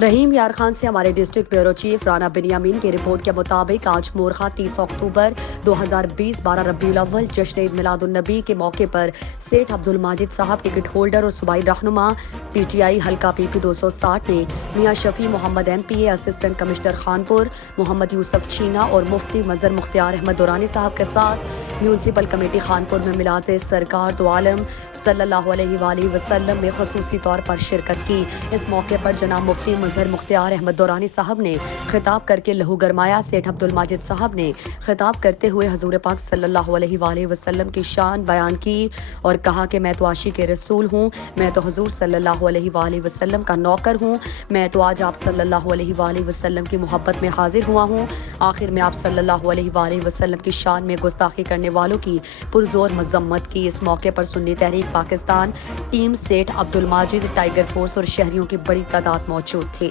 رحیم یار خان سے ہمارے district bureau chief Rana Binyamin کی رپورٹ کے مطابق آج مورخہ 30 اکتوبر 2020 12 ربیع الاول جشن عید میلاد النبی کے موقع پر سیٹھ عبدالماجد صاحب ٹکٹ ہولڈر اور صوبائی رہنما پی ٹی آئی حلقہ پی پی 260 نے میاں شفیع محمد ایم پی اے اسسٹنٹ کمشنر خانپور محمد یوسف چینا اور مفتی مظہر مختار احمد دورانی صاحب کے ساتھ میونسپل کمیٹی خانپور میں میلاد سرکار دو عالم صلی اللہ علیہ وآلہ وسلم میں خصوصی طور پر شرکت کی۔ اس موقع پر جناب مفتی مظہر مختار احمد دورانی صاحب نے خطاب کر کے لہو گرمایا۔ سیٹھ عبدالماجد صاحب نے خطاب کرتے ہوئے حضور پاک صلی اللہ علیہ وآلہ وسلم کی شان بیان کی اور کہا کہ میں تو عاشق رسول ہوں، میں تو حضور صلی اللہ علیہ وآلہ وسلم کا نوکر ہوں، میں تو آج آپ صلی اللہ علیہ وآلہ وسلم کی محبت میں حاضر ہوا ہوں۔ آخر میں آپ صلی اللہ علیہ وآلہ وسلم کی شان میں گستاخی کرنے والوں کی پرزور مذمت کی۔ اس موقع پر سنی تحریک پاکستان ٹیم سیٹھ عبدالماجد ٹائیگر فورس اور شہریوں کی بڑی تعداد موجود تھی۔